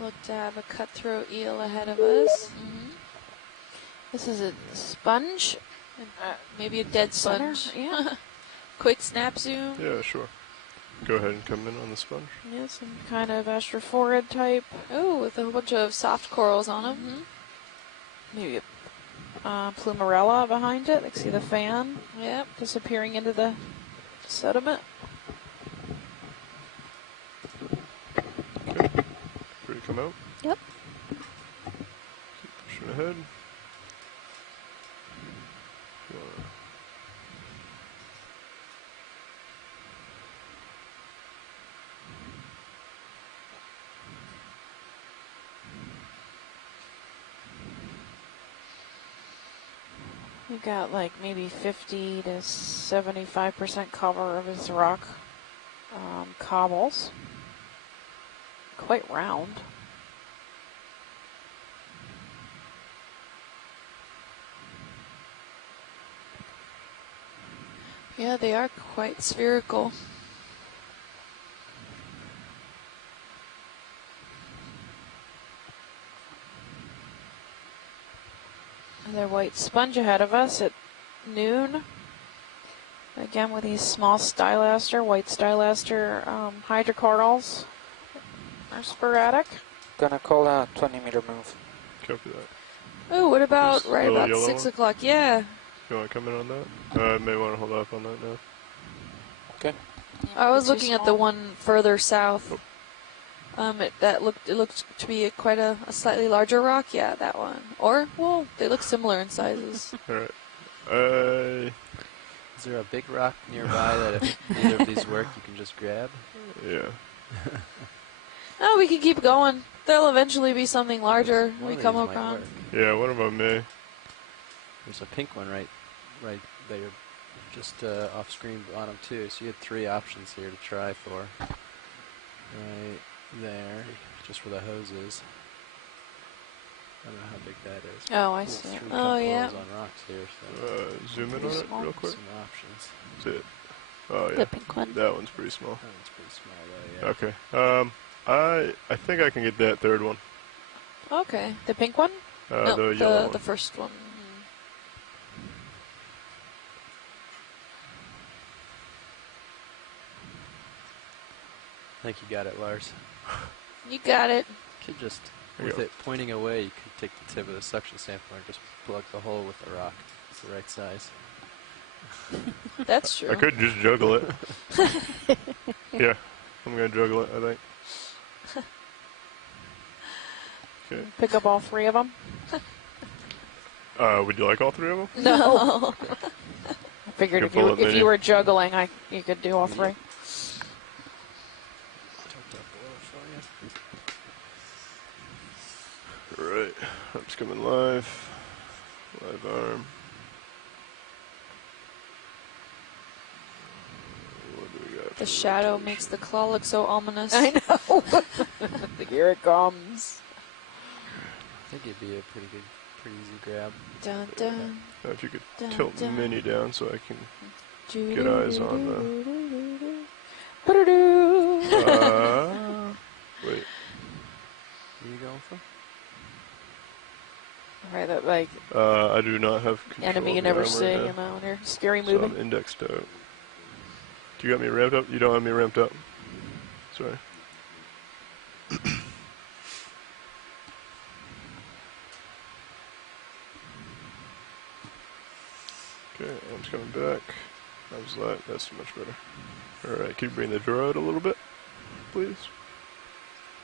Look to have a cutthroat eel ahead of us. This is a sponge. Maybe a dead Center, sponge. yeah. Quick snap zoom. yeah, sure. Go ahead and come in on the sponge. Yeah, some kind of astrophorid type. Oh, with a whole bunch of soft corals on them. Maybe a plumarella behind it. Like, see the fan Yep. disappearing into the sediment. Free to come out. Yep. Keep pushing ahead. We got like maybe 50 to 75% cover of his rock cobbles. Quite round. Yeah, they are quite spherical. Another white sponge ahead of us at noon. Again with these small stylaster, white stylaster hydrocorals are sporadic. Gonna call a 20-meter move. Copy that. Oh, what about This right little about yellow 6 one? o'clock? Yeah. You want to come in on that? I may want to hold off on that now. Okay. I was Too looking at the small. one further south. It looked to be quite a slightly larger rock. Yeah, that one. Or well, they look similar in sizes. All right. Is there a big rock nearby that if neither of these work, you can just grab? Yeah. Oh, we can keep going. There'll eventually be something larger One we of come these might across. work. Yeah, one of them may. There's a pink one right there, just off screen bottom too. So you had 3 options here to try for. Right there, just where the hose is. I don't know how big that is. Oh, I There's see. 3 Oh, yeah. holes on rocks here, so Zoom in Pretty on it small. real quick. some options. Is it? Oh yeah. The pink one. That one's pretty small. That one's pretty small though, yeah. Okay. I think I can get that third one. Okay, the pink one? No, The yellow the one. first one. I think you got it, Lars. You got it. Could just, There you with go. it pointing away, you could take the tip of the suction sampler and just plug the hole with the rock. It's the right size. That's true. I could just juggle it. Yeah, I'm gonna juggle it, I think. Okay. Pick up all 3 of them. Would you like all 3 of them? No. I figured You if pull it, you Minnie. were juggling, you could do all 3. Tilt up a little for you. Alright, arm's coming live. Live arm. What do we got? The for shadow rotation? makes the claw look so ominous. I know. Here it comes. I think it'd be a pretty easy grab. Dun, dun, Now if you could dun, tilt dun. Mini down so I can Doo, get eyes on the... Ba-da-doo. Wait. What are you going for? Right, that like I do not have control enemy you of the never arm see, right you now, know, when you're scary so moving. I'm indexed out. Do you got me ramped up? You don't have me ramped up. Sorry. Okay, arm's coming back. How's that? That's much better. Alright, can you bring the draw out a little bit, please?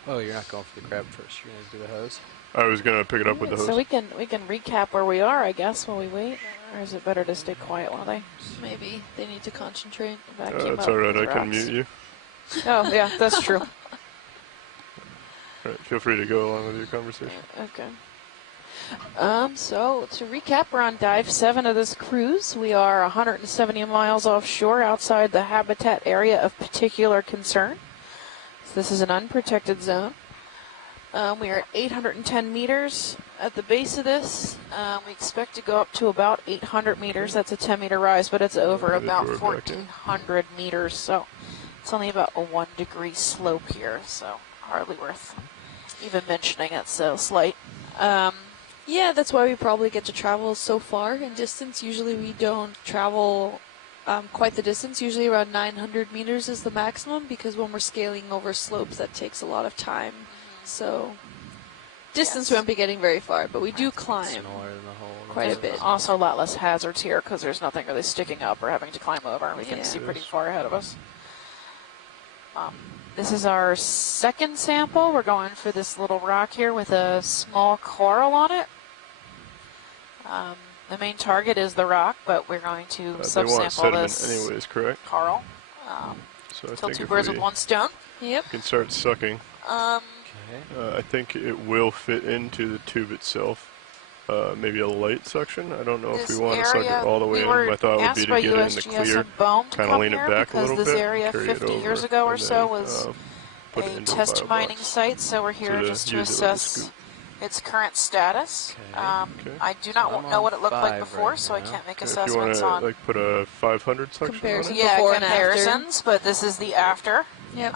Oh, you're not going for the grab first. You're going to do the hose. I was gonna pick it up with the hose. So we can recap where we are, I guess, while we wait. Or is it better to stay quiet while they Maybe they need to concentrate. vacuum It's up alright, the I can rocks? mute you. Oh, yeah, that's true. Alright, feel free to go along with your conversation. Okay. So to recap, we're on dive 7 of this cruise. We are 170 miles offshore outside the habitat area of particular concern. So this is an unprotected zone. We are at 810 meters at the base of this. We expect to go up to about 800 meters. That's a 10-meter rise, but it's over Put the about door back in. 1,400 meters. So it's only about a 1-degree slope here, so hardly worth even mentioning. It's so slight. Yeah, that's why we probably get to travel so far in distance. Usually we don't travel quite the distance. Usually around 900 meters is the maximum, because when we're scaling over slopes, that takes a lot of time. So distance we won't be getting very far, but we do climb. Smaller than the hole. Quite a bit. Also a lot less hazards here because there's nothing really sticking up or having to climb over. We can Yeah. see pretty far ahead of us. This is our second sample. We're going for this little rock here with a small coral on it. The main target is the rock, but we're going to They want subsample sediment this anyways, correct? coral. So I Kill think 2 if birds we with 1 stone. Yep. can start sucking, Um, Okay. I think it will fit into the tube itself. maybe a light section. I don't know if we This want to suck it area, all the way we in. were My thought would asked be to by get it in the USGS clear, and BOEM to kind of come lean it here back a because little this bit, area carry it 50 over, years ago or and so then, was put it a into test a mining firebox. site, so we're here to just to use it like a assess scoop. its current status. Okay. Okay. I do So not I'm know on what it looked like 5 before, right so I now. can't make Okay, if you want assessments to on like put a 500 section Comparison. on it. Before and comparisons, but this is the after. Yep.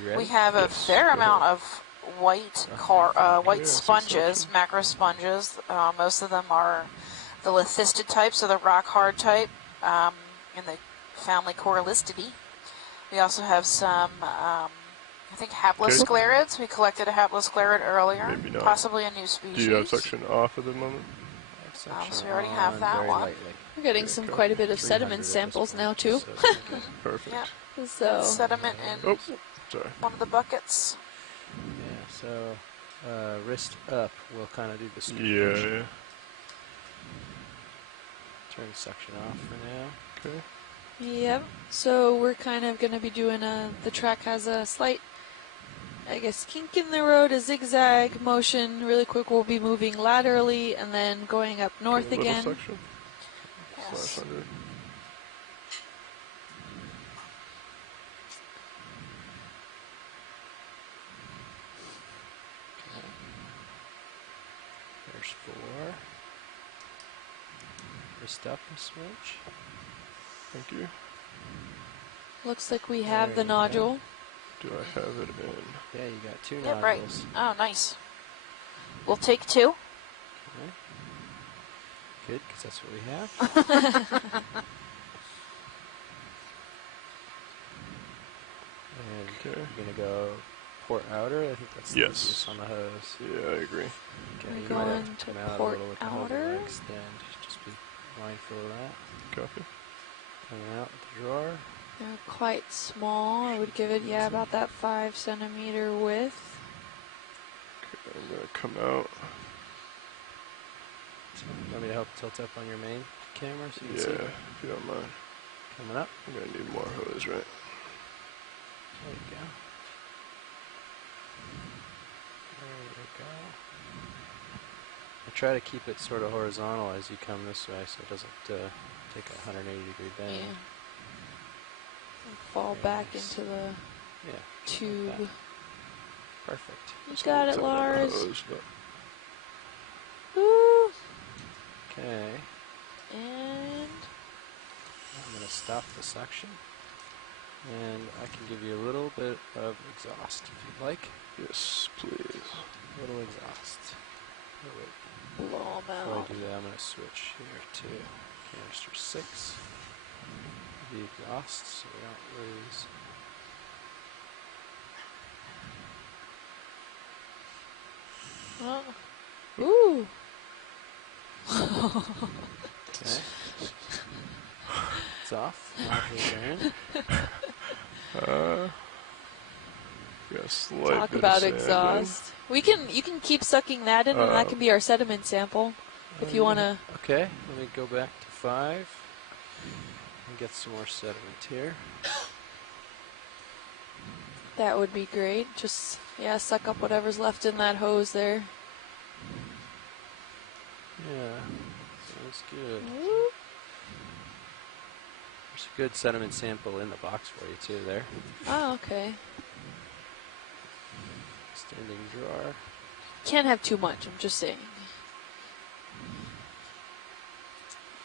You ready? We have a Yes, fair go amount ahead. of white white Yeah, sponges, C-section. macro sponges. Most of them are the lithisted type, so the rock hard type, in the family Corallistidae. We also have some, I think, haplosclerids. We collected a haplosclerid earlier, Maybe not. possibly a new species. Do you have section off at the moment? Section so we already have on that very one. lightly. We're getting Okay, some copy. quite a bit of 300 sediment at this samples point, now just too. so it's okay. Perfect. Yeah. So Sediment in Oh, sorry. one of the buckets. Yeah, so wrist up, we'll kind of do the scoop Yeah, motion. yeah. Turn the suction off for now. Okay. yep. So we're kind of going to be doing the track has a slight, I guess, kink in the road, a zigzag motion. Really quick, we'll be moving laterally and then going up north Okay, little again. section. Yes. /100. Okay. There's 4. Wrist up a smidge. Thank you. Looks like we have There the you go. nodule. Do I have it in? Yeah, you got 2 Yep, right. nodules. Oh, nice. We'll take 2. Okay. Good, because that's what we have. And Okay. you're going to go port outer. I think that's the Yes. easiest on the hose. Yeah, I agree. Okay, We're you might have going to to come out a port little with the hose outer. and extend. Just be mindful of that. Copy. Coming out with the drawer. They're quite small. I would give it, yeah, about that 5 centimeter width. Okay, I'm gonna come out. So, want me to help tilt up on your main camera so you can Yeah, see? if you don't mind. Coming up. I'm gonna need more hose, right? There you go. There you go. I try to keep it sort of horizontal as you come this way so it doesn't take a 180-degree bend. Yeah. And fall Very back nice. into the Yeah, tube. like that. Perfect. You Just got a it, little tight on the Lars. hose, but Woo! Okay, And I'm going to stop the suction. And I can give you a little bit of exhaust if you'd like. yes, please. A little exhaust. Oh, wait. blow 'em Before I out. do that, I'm going to switch here to canister 6. The exhaust so we don't lose. Oh. Ooh. Okay. It's off. Nodules are in. Yeah, slight Talk bit about of sand exhaust. You can keep sucking that in, and that can be our sediment sample. If you want to. Okay, let me go back to 5 and get some more sediment here. That would be great. Just, yeah, suck up whatever's left in that hose there. Yeah, sounds good. Woo. There's a good sediment sample in the box for you too there. Oh, okay. Extending drawer. Can't have too much, I'm just saying.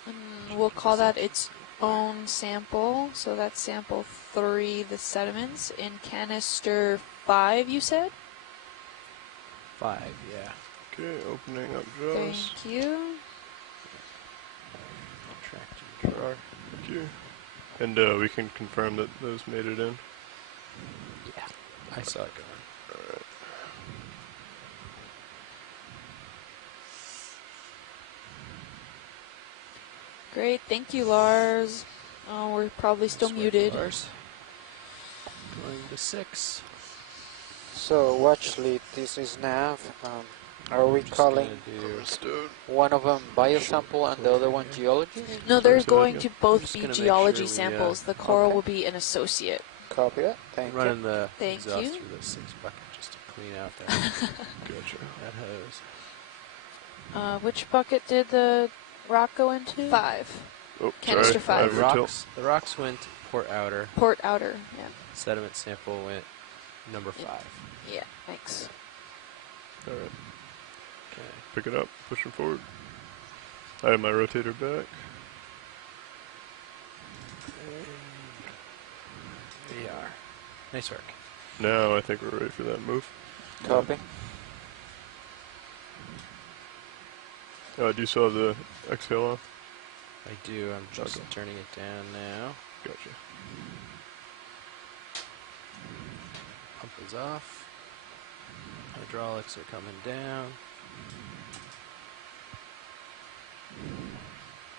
And we'll call that its own sample. So that's sample 3, the sediments, in canister 5, you said? 5, yeah. Okay, opening up jaws. Thank you. Retracting drawer. Thank you. And we can confirm that those made it in. Yeah, I saw it going. Alright. Great, thank you, Lars. Oh, we're probably still Swipe muted. bars. Going to 6. So watch lead, this is nav. Are we Just calling gonna do Understood. one of them biosample and the other one geology? No, Sorry, they're say that going again? to both just be gonna make geology sure we, samples. The coral okay. will be an associate. Copy that. Thank you. running the Thank exhaust you. through the 6 bucket just to clean out that, Gotcha. that hose. Which bucket did the rock go into? 5. Oh, Canister sorry. I have five. your tilt. The rocks went port outer. Port outer. Yeah. Sediment sample went number 5. Yeah, thanks. All right. Okay. Pick it up. Pushing forward. I have my rotator back. There you are. Nice work. Now I think we're ready for that move. Copy. Do you still have the exhale on? I do. I'm just Okay. turning it down now. Gotcha. Pump is off. Hydraulics are coming down.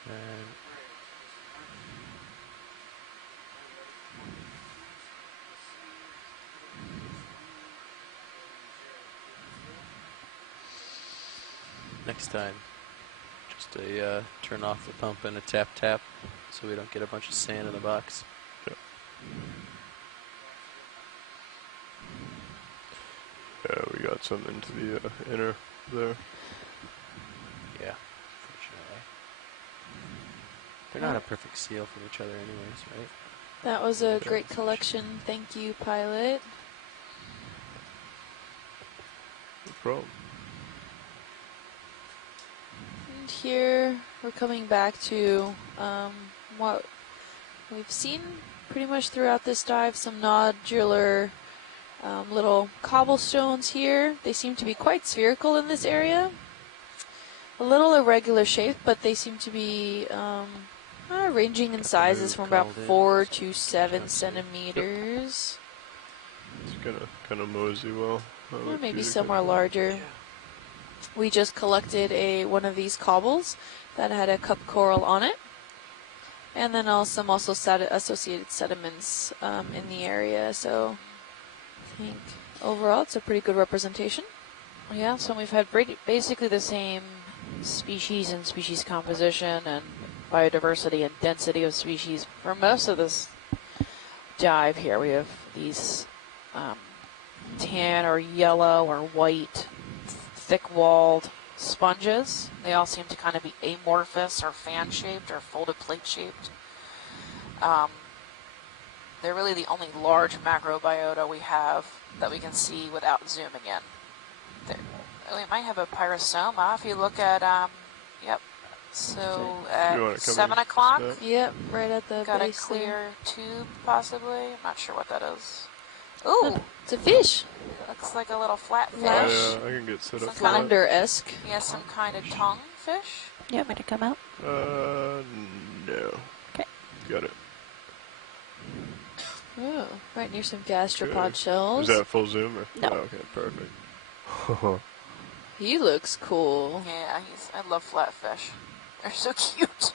And next time, just a turn off the pump and a tap tap, so we don't get a bunch of sand in the box. Yeah, we got some into the inner there. Yeah, fortunately. They're not a perfect seal from each other anyways, right? That was a great collection. Thank you, pilot. No problem. And here we're coming back to what we've seen pretty much throughout this dive, some nodular little cobblestones here. They seem to be quite spherical in this area. A little irregular shape, but they seem to be ranging in sizes from about 4 to 7 centimeters. It's kind of mosey well. Or maybe somewhere larger. We just collected one of these cobbles that had a cup coral on it. And then also associated sediments in the area. So I think overall it's a pretty good representation. Yeah, so we've had basically the same species and species composition and biodiversity and density of species for most of this dive here. We have these tan or yellow or white thick-walled sponges. They all seem to kind of be amorphous or fan-shaped or folded plate-shaped. They're really the only large macrobiota we have that we can see without zooming in. We might have a pyrosoma if you look at, yep. So at 7 o'clock, Yep, right at the got a base clear there. tube possibly. I'm not sure what that is. Ooh, It's a fish. looks like a little flat fish. Yeah, I can get set up for that. Flounder-esque. He has some kind of tongue fish. You want me to come out? No. Okay. Got it. Oh, right near some gastropod Okay. shells. Is that full zoom? Or? No. Oh, okay, perfect. He looks cool. Yeah, I love flatfish. They're so cute.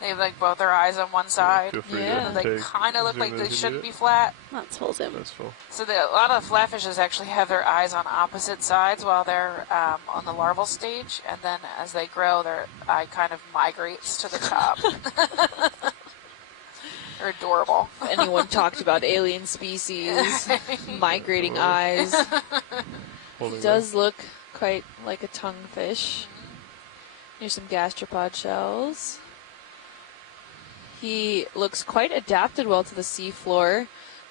They have like both their eyes on one side. Feel free Yeah. to They take kind of look zoom like as they you shouldn't need be it. flat. That's full zoom. That's full. So a lot of flatfishes actually have their eyes on opposite sides while they're on the larval stage, and then as they grow, their eye kind of migrates to the top. They're adorable. If anyone talked about alien species, migrating eyes. Holding It does look quite like a tonguefish. Here's some gastropod shells. He looks quite adapted well to the seafloor.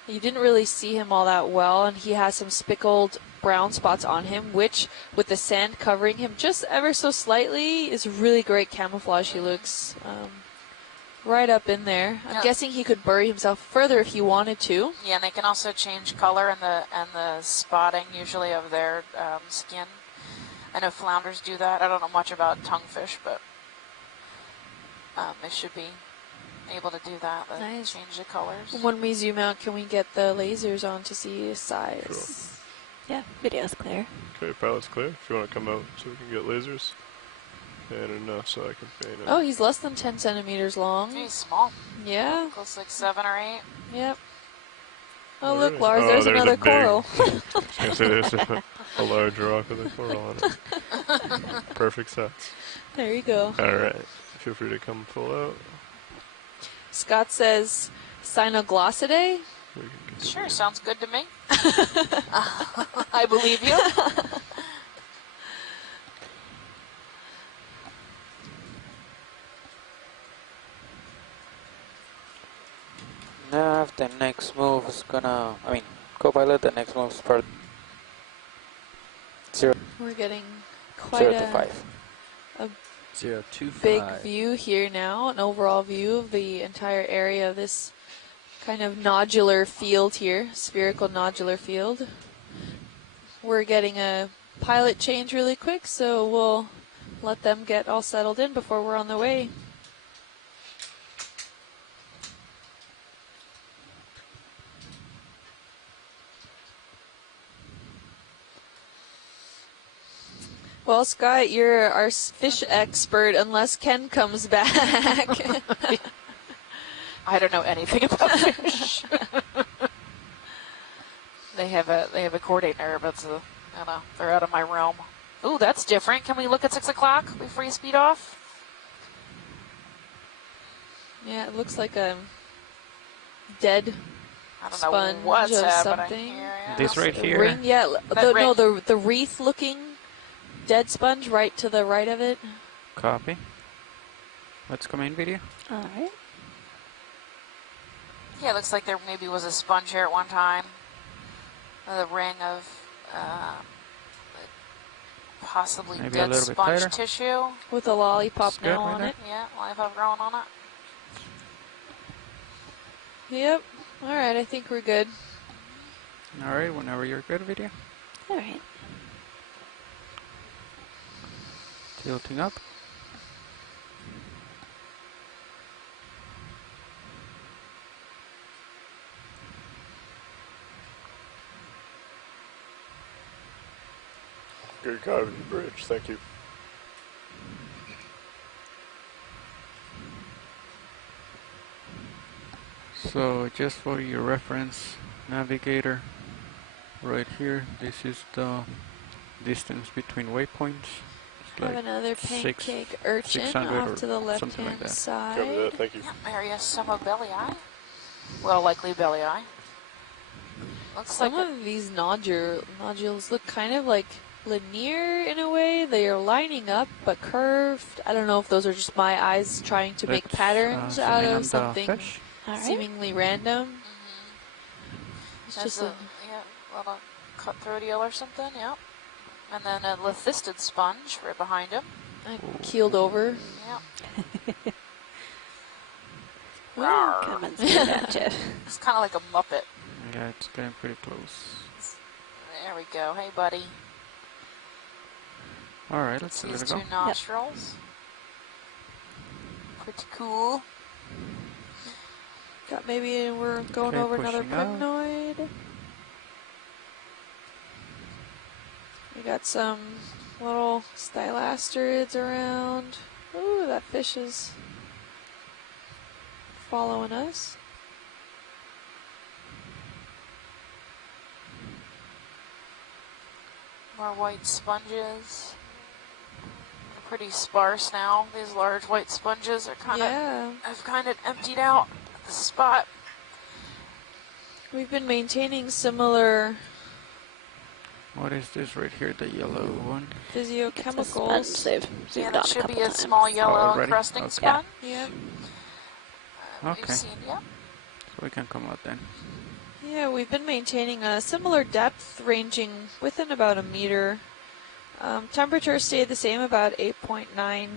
You didn't really see him all that well, and he has some speckled brown spots on him, which, with the sand covering him just ever so slightly, is really great camouflage. He looks right up in there. I'm Yeah. guessing he could bury himself further if he wanted to. Yeah, and they can also change color and the spotting usually of their skin. I know flounders do that. I don't know much about tonguefish, but they should be able to do that. Nice. Change the colors. When we zoom out, can we get the lasers on to see his size? Yeah, video's clear. Okay, pilot's clear. If you want to come out so we can get lasers. And enough so I can paint it. Oh, he's less than 10 centimeters long. He's small. Yeah, Looks like 7 or 8. yep. Oh, Oh, look, really? Lars, Oh, there's there's a another big- coral. I was gonna say there's a large rock with a coral on it. Perfect size. There you go. Alright. Feel free to come pull out. Scott says Cynoglossidae. We can continue. Sure, sounds good to me. I believe you. the next move is gonna, I mean, Copilot, the next move is part 0, We're getting 0 quite to a 5. 0, 2, big 5. view here now, an overall view of the entire area of this kind of nodular field here, spherical nodular field. We're getting a pilot change really quick, so we'll let them get all settled in before we're on the way. Well, Scott, you're our fish expert unless Ken comes back. I don't know anything about fish. They have a coordinator, but it's they're out of my realm. Ooh, that's different. Can we look at 6 o'clock before you speed off? Yeah, it looks like a dead I don't sponge know what's of happening something. here. Yeah. This right here. Ring, yeah, That ring. the wreath-looking dead sponge right to the right of it. Copy. Let's come in video. Alright. Yeah, it looks like there maybe was a sponge here at one time. The ring of possibly Maybe a dead little bit sponge tighter. tissue. With a lollipop It's good now right on there. it. Yeah, lollipop growing on it. Yep. All right, I think we're good. Alright, whenever you're good, video. Alright. Tilting up. Good gravity bridge, thank you. So just for your reference, navigator, right here, this is the distance between waypoints. It's Have like another six- pancake urchin 600 off or to the something like left-hand that. side. Cover that, thank you. Yeah, area some of belly eye. Well, likely belly eye. Looks Some like of these nodules look kind of like linear in a way. They are lining up but curved. I don't know if those are just my eyes trying to make Let's, patterns zoom out in on of the something fish. Alright. seemingly random. It's There's just a little cutthroat eel or something, yeah. And then a lithisted sponge right behind him. keeled over. Yeah. Come and see that, Jeff. It's kind of like a Muppet. Yeah, it's getting pretty close. There we go. Hey, buddy. Alright, let's See let his it go. two nostrils. Pretty cool. Got maybe we're going Okay, over another pushing out. primnoid. We got some little stylasterids around. Ooh, that fish is following us. More white sponges. They're pretty sparse now. These large white sponges are kind of have kind of emptied out the spot. We've been maintaining similar What is this right here, the yellow one? It's a sponge. physiochemicals. They've Yeah, zoomed on that a should couple be a times. small yellow already? encrusting Okay. sponge. Yeah. Okay. We've seen, yeah. So we can come out then. Yeah, we've been maintaining a similar depth ranging within about a meter. Temperature stayed the same, about 8.9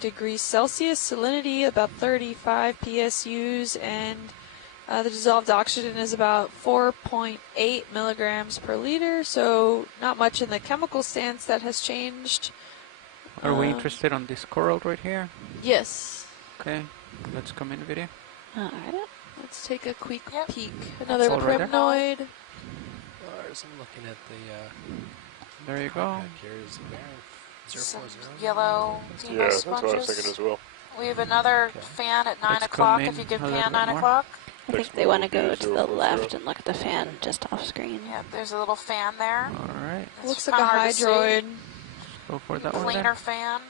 degrees Celsius. Salinity about 35 PSUs, and the dissolved oxygen is about 4.8 milligrams per liter. So not much in the chemical stance that has changed. Are we interested on this coral right here? Yes. Okay, let's come in video. Alright. Let's take a quick Yep. peek. Another all right there. primnoid. Lars, I'm looking at the There you go. back here. Is the bearing Some 040? yellow Yeah, demo that's what I was sponges. thinking as well. We have another Okay. fan at 9 Let's o'clock. come If you in give a little Pan bit 9 more. o'clock. I think they want to go to the left and look at the fan just off screen. Yeah, there's a little fan there. Alright, It's Looks like a kinda hard to see. hydroid. go for that one then. Planer fan.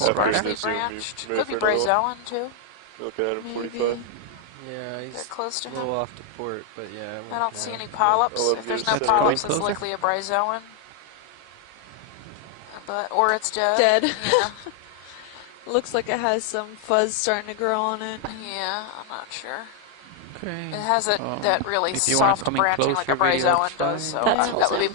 All right. Sparsely Is there a branched. move Could be for it at all? Brazoan too. Looking at him, Maybe. 45. Yeah, They're he's close to a him. little off to port, but yeah. I don't see now. any polyps. I'll If there's use no the- polyps, Come it's closer. likely a Brazoan. But or it's dead. Dead. Yeah. Looks like it has some fuzz starting to grow on it. Yeah, I'm not sure. Okay. It has that really if you wanna soft come in branching like a closer, video, bryozoan that's does, so fine. That's that would be awesome.